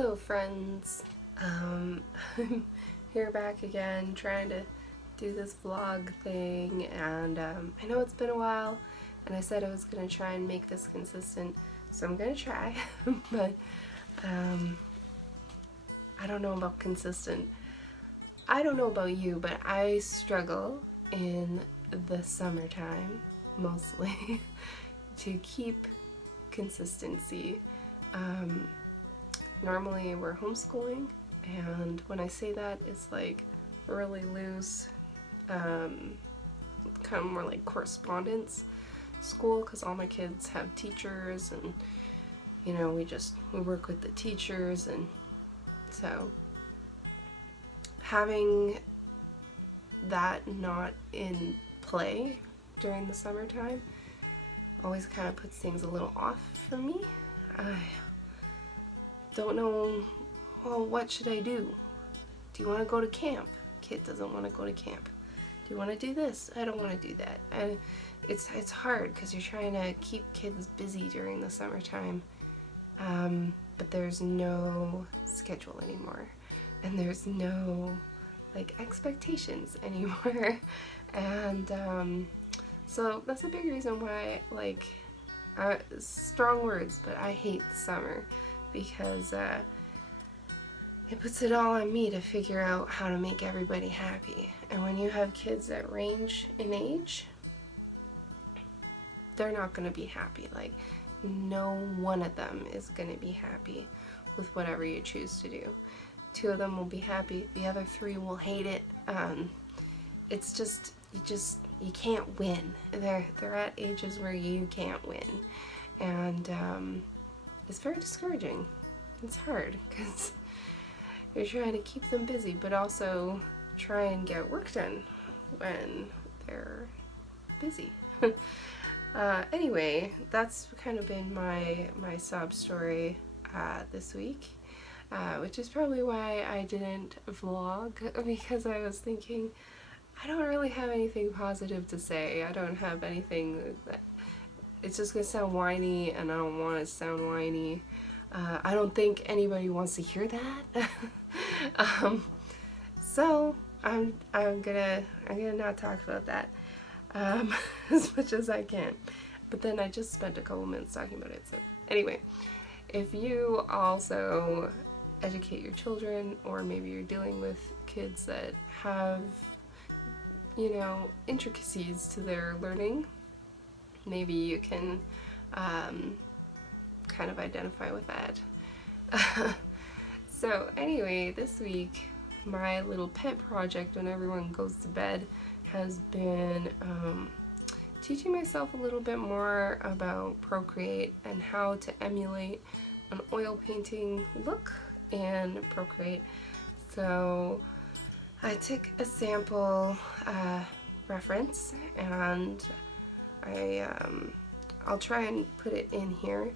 Hello friends, I'm here back again trying to do this vlog thing, and I know it's been a while and I said I was going to try and make this consistent, so I'm going to try, but I don't know about consistent. I don't know about you, but I struggle in the summertime mostly to keep consistency. Normally we're homeschooling, and when I say that, it's like really loose, kind of more like correspondence school, because all my kids have teachers, and you know, we work with the teachers, and so having that not in play during the summertime always kind of puts things a little off for me. I don't know, well, what should I do? Do you want to go to camp? Kid doesn't want to go to camp. Do you want to do this? I don't want to do that. And it's hard because you're trying to keep kids busy during the summertime, but there's no schedule anymore, and there's no like expectations anymore, and so that's a big reason why, like, strong words, but I hate the summer, because it puts it all on me to figure out how to make everybody happy. And when you have kids that range in age, they're not going to be happy. Like, no one of them is going to be happy with whatever you choose to do. 2 of them will be happy, the other 3 will hate it. It's just, you can't win. They're at ages where you can't win, and it's very discouraging. It's hard because you're trying to keep them busy, but also try and get work done when they're busy. Anyway, that's kind of been my sob story this week, which is probably why I didn't vlog, because I was thinking, I don't really have anything positive to say. I don't have anything that, it's just gonna sound whiny, and I don't want to sound whiny. I don't think anybody wants to hear that. So I'm gonna not talk about that as much as I can. But then I just spent a couple minutes talking about it. So anyway, if you also educate your children, or maybe you're dealing with kids that have, you know, intricacies to their learning, maybe you can kind of identify with that. So anyway, this week my little pet project when everyone goes to bed has been teaching myself a little bit more about Procreate and how to emulate an oil painting look in Procreate. So I took a sample reference, and I'll try and put it in here.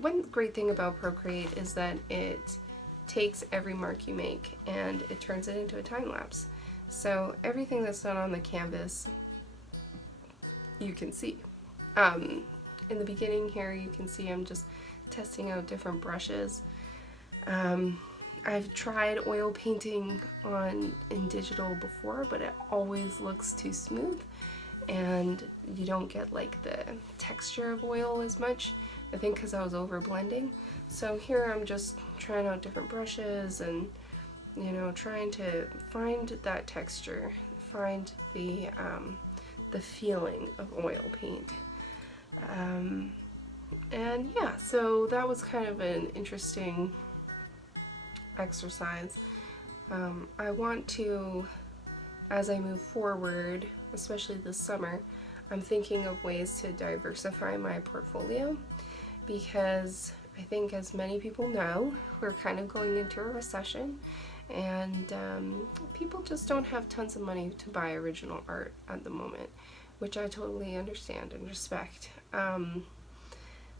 One great thing about Procreate is that it takes every mark you make and it turns it into a time lapse. So everything that's done on the canvas you can see. In the beginning here you can see I'm just testing out different brushes. I've tried oil painting in digital before, but it always looks too smooth and you don't get like the texture of oil as much, I think because I was over blending. So here I'm just trying out different brushes and, you know, trying to find that texture, find the feeling of oil paint. And yeah, so that was kind of an interesting exercise. I want to, as I move forward, especially this summer, I'm thinking of ways to diversify my portfolio, because I think, as many people know, we're kind of going into a recession, and people just don't have tons of money to buy original art at the moment, which I totally understand and respect.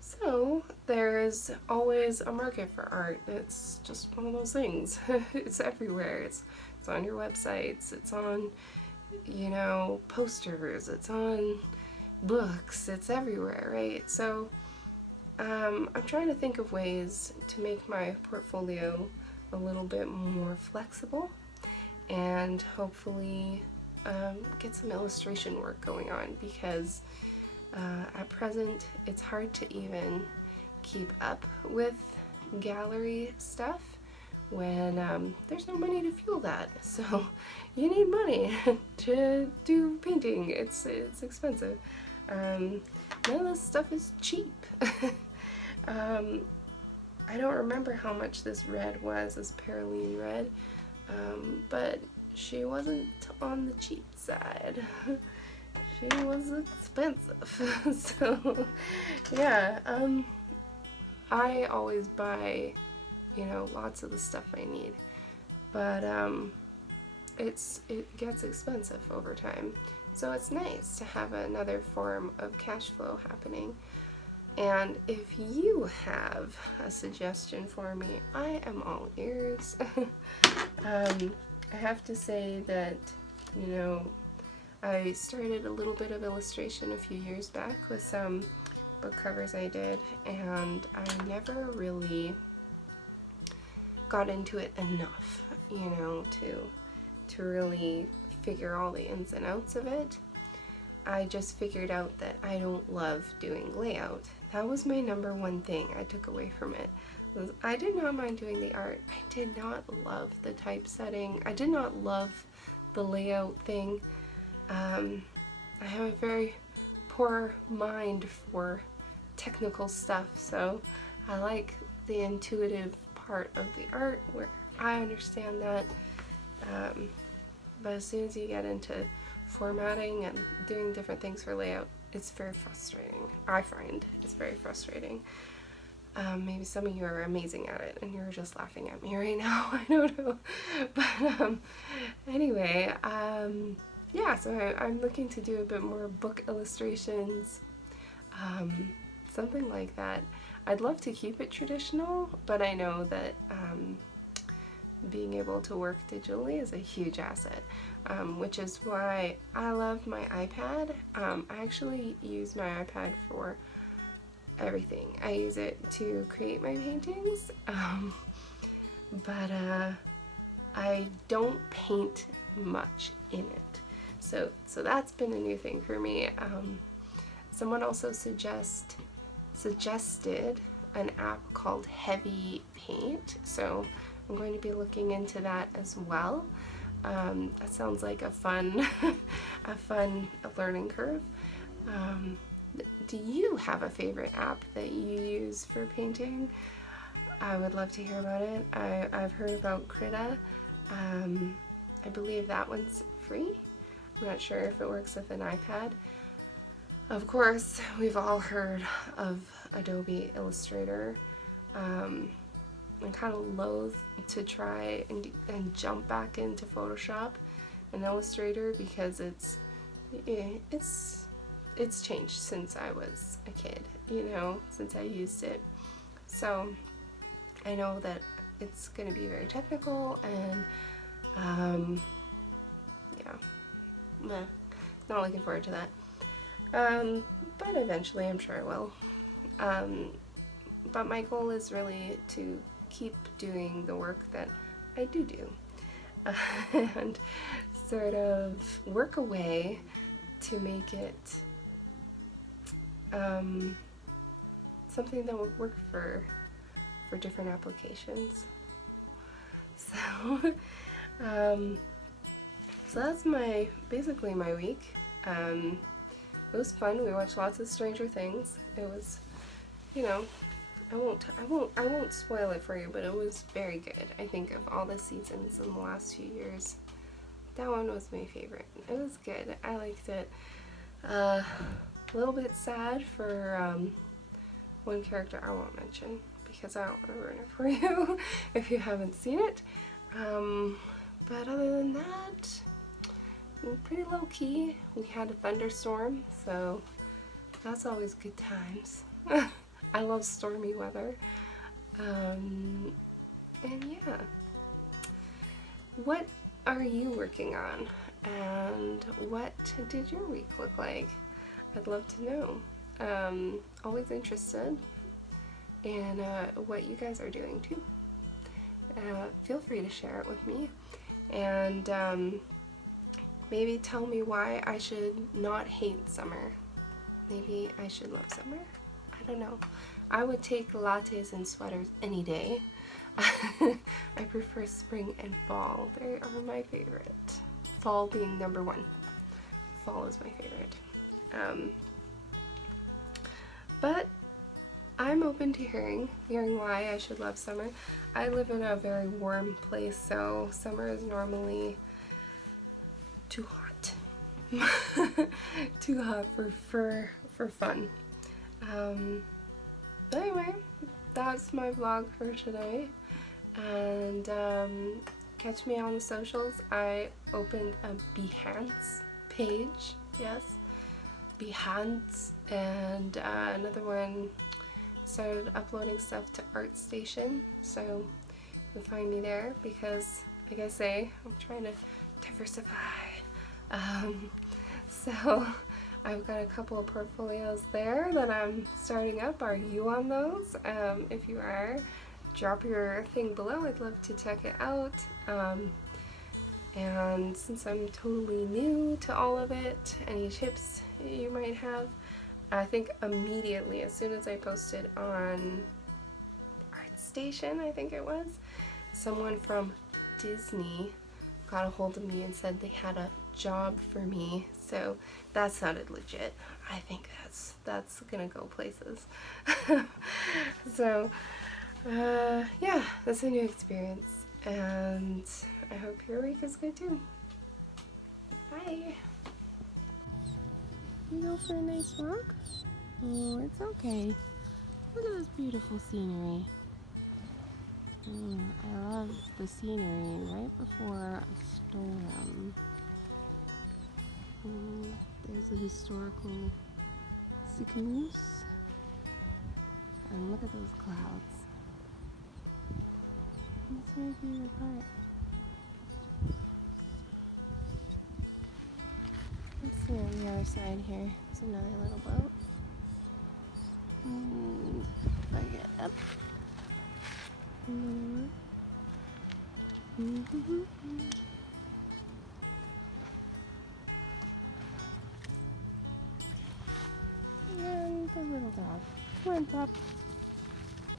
So there's always a market for art. It's just one of those things. It's everywhere. It's on your websites. It's on, you know, posters. It's on books. It's everywhere, right? So I'm trying to think of ways to make my portfolio a little bit more flexible and hopefully get some illustration work going on, because at present it's hard to even keep up with gallery stuff when there's no money to fuel that. So you need money to do painting. It's expensive. None of this stuff is cheap. I don't remember how much this red was, this Paraline red, but she wasn't on the cheap side. She was expensive. So yeah, I always buy, you know, lots of the stuff I need, but it gets expensive over time. So it's nice to have another form of cash flow happening. And if you have a suggestion for me, I am all ears. I have to say that, you know, I started a little bit of illustration a few years back with some book covers I did, and I never really got into it enough, you know, to really figure all the ins and outs of it. I just figured out that I don't love doing layout. That was my number one thing I took away from it. I did not mind doing the art. I did not love the typesetting. I did not love the layout thing. I have a very poor mind for technical stuff, so I like the intuitive part of the art where I understand that. But as soon as you get into formatting and doing different things for layout, it's very frustrating. I find it's very frustrating. Maybe some of you are amazing at it and you're just laughing at me right now. I don't know. But anyway, yeah, so I'm looking to do a bit more book illustrations, something like that. I'd love to keep it traditional, but I know that being able to work digitally is a huge asset, which is why I love my iPad. I actually use my iPad for everything. I use it to create my paintings, but I don't paint much in it. So that's been a new thing for me. Someone also suggested an app called Heavy Paint, so I'm going to be looking into that as well. That sounds like a fun, learning curve. Do you have a favorite app that you use for painting? I would love to hear about it. I've heard about Krita. I believe that one's free. I'm not sure if it works with an iPad. Of course, we've all heard of Adobe Illustrator. I'm kind of loath to try and jump back into Photoshop and Illustrator because it's changed since I was a kid, you know, since I used it. So I know that it's going to be very technical and yeah, meh, not looking forward to that. But eventually I'm sure I will. But my goal is really to keep doing the work that I do and sort of work a way to make it something that would work for different applications. So so that's basically my week. It was fun. We watched lots of Stranger Things. It was, you know, I won't spoil it for you, but it was very good. I think of all the seasons in the last few years, that one was my favorite. It was good. I liked it. A little bit sad for one character I won't mention because I don't want to ruin it for you if you haven't seen it. But other than that, pretty low key. We had a thunderstorm, so that's always good times. I love stormy weather. And yeah. What are you working on? And what did your week look like? I'd love to know. Always interested. and what you guys are doing too. Feel free to share it with me, and maybe tell me why I should not hate summer. Maybe I should love summer. I don't know. I would take lattes and sweaters any day. I prefer spring and fall. They are my favorite. Fall being number one. Fall is my favorite. But I'm open to hearing why I should love summer. I live in a very warm place, so summer is normally too hot. Too hot for fun. But anyway, that's my vlog for today. And catch me on the socials. I opened a Behance page. Yes, Behance, and another one started uploading stuff to ArtStation, so you can find me there because, like I say, I'm trying to diversify. So I've got a couple of portfolios there that I'm starting up. Are you on those? If you are, drop your thing below. I'd love to check it out. And since I'm totally new to all of it, any tips you might have? I think immediately, as soon as I posted on ArtStation, I think it was, someone from Disney got a hold of me and said they had a job for me, so that sounded legit. I think that's gonna go places. So yeah, that's a new experience, and I hope your week is good too. Bye. You go for a nice walk? Oh, it's okay. Look at this beautiful scenery. I love the scenery right before a storm. There's a historical sycamores. And look at those clouds. That's my favorite part. Let's see on the other side here. There's another little boat. And if I get up. Another one. And the little dog. Come on, Pop.